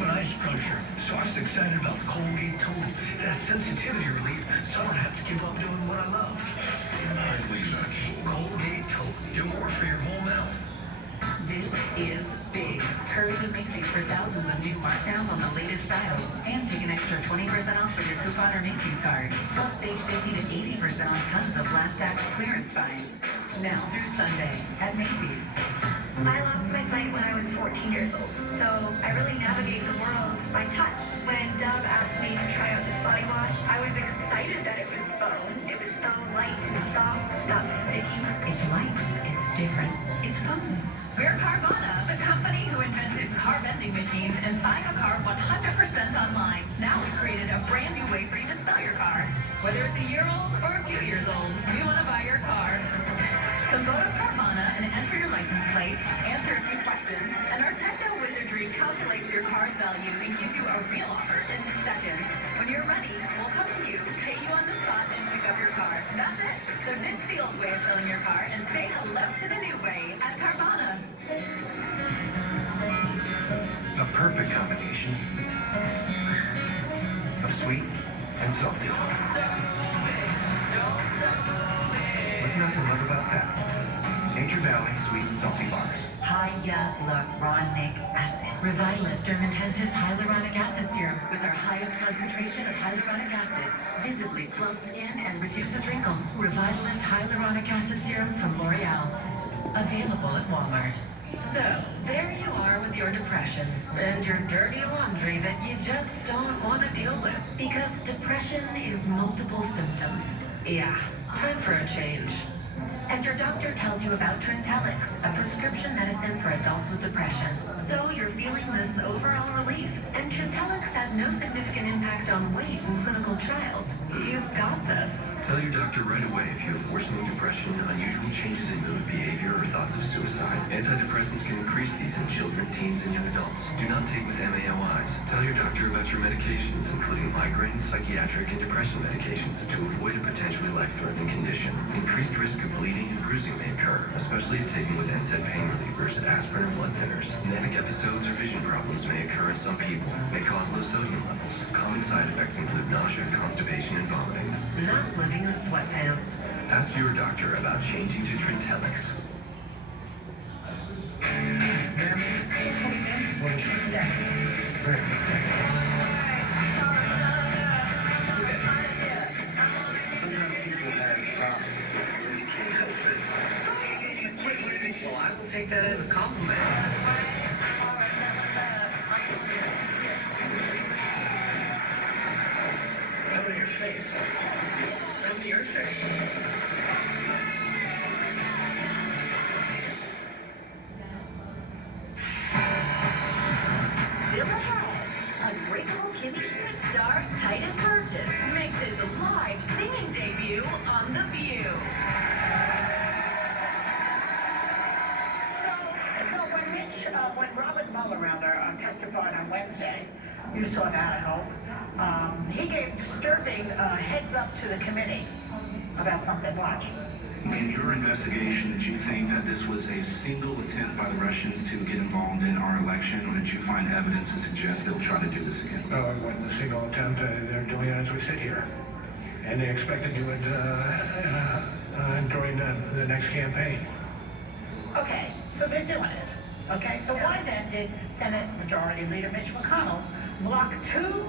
I'm an ice cruncher, so I was excited about Colgate Total. It has sensitivity relief, so I don't have to give up doing what I love. Highly lucky. Colgate Total. Do more for your whole mouth. This is big. Hurry to Macy's for thousands of new markdowns on the latest styles and take an extra 20% off with your coupon or Macy's card. Plus save 50 to 80% on tons of last act clearance finds. Now through Sunday at Macy's. I lost my sight when I was 14 years old, so I really navigate the world by touch. When Dove asked me to try out this body wash, I was excited that it was foam. It was so light and soft, not sticky. It's light, it's different, it's fun. We're Carvana, the company who invented car vending machines and buying a car 100% online. Now we've created a brand new way for you to sell your car. Whether it's a year old or a few years old, we want to buy your car. So go to Carvana and enter your license plate, answer a few questions, and our techno wizardry calculates your car's value and gives you a real offer in seconds. When you're ready, we'll come to you, pay you on the spot, and pick up your car. That's it. So ditch the old way of selling your car and say hello to the new way at Carvana. A perfect combination of sweet and salty. What's not to love about that? Nature Valley Sweet and Salty Bars. Hyaluronic acid. Revitalift Derm Intensive's hyaluronic acid serum with our highest concentration of hyaluronic acid visibly plumps skin and reduces wrinkles. Revitalift Hyaluronic Acid Serum from L'Oreal. Available at Walmart. So, there you are with your depression and your dirty laundry that you just don't want to deal with. Because depression is multiple symptoms. Yeah, time for a change. And your doctor tells you about Trintellix, a prescription medicine for adults with depression. So you're feeling this overall relief. And Trintellix has no significant impact on weight in clinical trials. You've got this. Tell your doctor right away if you have worsening depression, unusual changes in mood, behavior, or thoughts of suicide. Antidepressants can increase these in children, teens, and young adults. Do not take with MAOIs. Tell your doctor about your medications, including migraine, psychiatric, and depression medications, to avoid a potentially life-threatening condition. Increased risk of bleeding and bruising may occur, especially if taken with NSAID pain relievers, aspirin, or blood thinners. Manic episodes or vision problems may occur in some people, may cause low sodium levels. Common side effects include nausea, constipation, and vomiting. Not living in sweatpants. Ask your doctor about changing to Trintellix. Sometimes people have problems that really can't help it. Well, I will take that as a compliment. Cover your face. From your face. Still ahead, Unbreakable Kimmy Schmidt star Titus Burgess makes his live singing debut on The View. When Robert Mueller rather testified on Wednesday, you saw that, I hope. He gave disturbing heads up to the committee about something. Watch. In your investigation, did you think that this was a single attempt by the Russians to get involved in our election, or did you find evidence to suggest they'll try to do this again? No, it wasn't a single attempt. They're doing it as we sit here. And they expect to do it during the next campaign. Okay, so they're doing it. Okay, so why then did Senate Majority Leader Mitch McConnell block two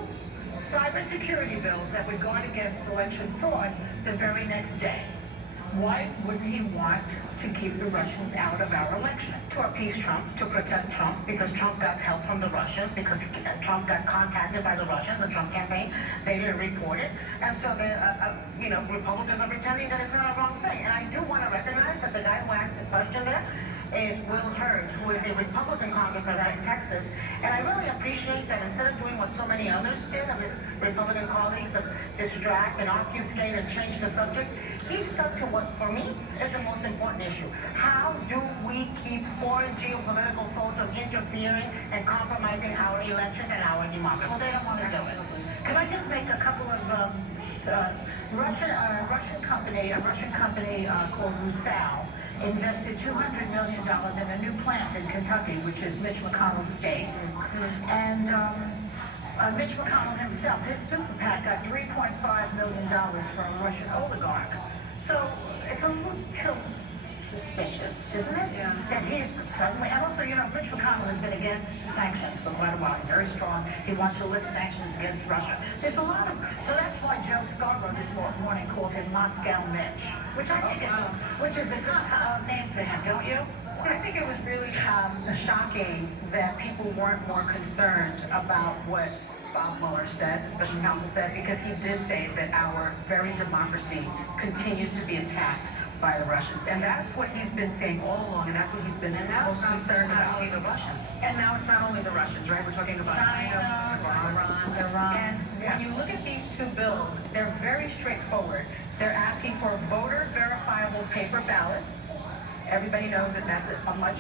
cybersecurity bills that would guard against election fraud the very next day? Why wouldn't he want to keep the Russians out of our election? To appease Trump, to protect Trump, because Trump got help from the Russians, because Trump got contacted by the Russians, the Trump campaign, they didn't report it, and so the Republicans are pretending that it's not a wrong thing. And I do want to recognize that the guy who asked the question there is Will Hurd, who is a Republican congressman out of Texas, and I really appreciate that instead of doing what so many others did, of his Republican colleagues, of distract and obfuscate and change the subject, he stuck to what, for me, is the most important issue. How do we keep foreign geopolitical foes from interfering and compromising our elections and our democracy? Well, they don't want to do it. Can I just make a couple of Russian company called Rusal invested $200 million in a new plant in Kentucky, which is Mitch McConnell's state. And Mitch McConnell himself, his super PAC got $3.5 million from a Russian oligarch. So it's a little suspicious, isn't it? Yeah. That he suddenly, and also, you know, Mitch McConnell has been against sanctions for quite a while. He's very strong. He wants to lift sanctions against Russia. There's a lot of, so that's why Joe Scarborough this morning called him Moscow Mitch, which I think is a good name for him, don't you? I think it was really shocking that people weren't more concerned about what Bob Mueller said, the special counsel said, because he did say that our very democracy continues to be attacked by the Russians. And that's what he's been saying all along, and that's what he's been most concerned about. Only the Russians. And now it's not only the Russians, right? We're talking about China, Iran. And when you look at these two bills, they're very straightforward. They're asking for voter verifiable paper ballots. Everybody knows that that's a much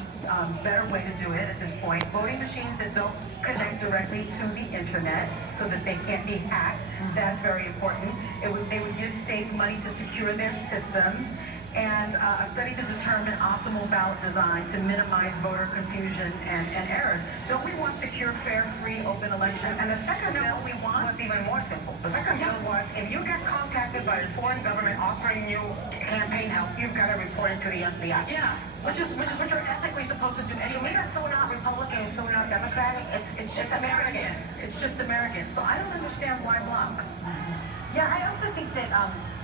better way to do it at this point. Voting machines that don't connect directly to the internet so that they can't be hacked. That's very important. They would give states money to secure their systems, and a study to determine optimal ballot design to minimize voter confusion and errors. Don't we want secure, fair, free, open election? And the second bill we want was even more simple. The second bill was, if you get contacted by a foreign government offering you campaign help, you've got to report it to the FBI. Yeah, which is what you're ethically supposed to do anyway. That's so not Republican, so not Democratic. It's just American. It's just American. So I don't understand why block. Yeah, I also think that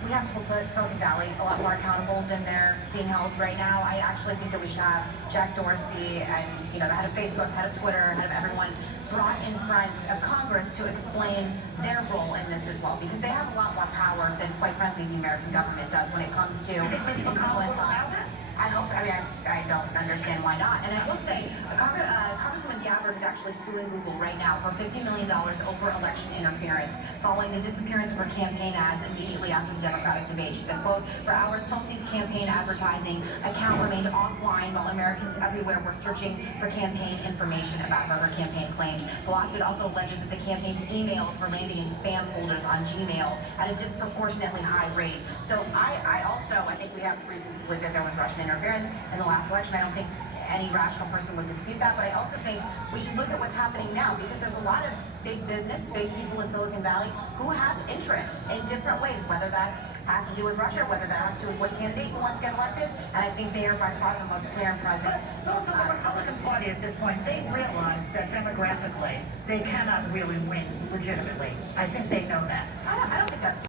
we have to hold Silicon Valley a lot more accountable than they're being held right now. I actually think that we should have Jack Dorsey and, you know, the head of Facebook, head of Twitter, head of everyone brought in front of Congress to explain their role in this as well, because they have a lot more power than, quite frankly, the American government does when it comes to influence on. I hope so. I mean, I don't understand why not. And I will say, Congresswoman Gabbard is actually suing Google right now for $50 million over election interference following the disappearance of her campaign ads immediately after the Democratic debate. She said, quote, "For hours, Tulsi's campaign advertising account remained offline while Americans everywhere were searching for campaign information about her campaign claimed. The lawsuit also alleges that the campaign's emails were landing in spam folders on Gmail at a disproportionately high rate. So I think we have reason to believe that there was Russian interference in the last election. I don't think any rational person would dispute that, but I also think we should look at what's happening now, because there's a lot of big business, big people in Silicon Valley who have interests in different ways, whether that has to do with Russia, whether that has to do with what candidate who wants to get elected, and I think they are by far the most clear and present. Also, the Republican Party at this point, they realize that demographically, they cannot really win legitimately. I think they know that. I don't think that's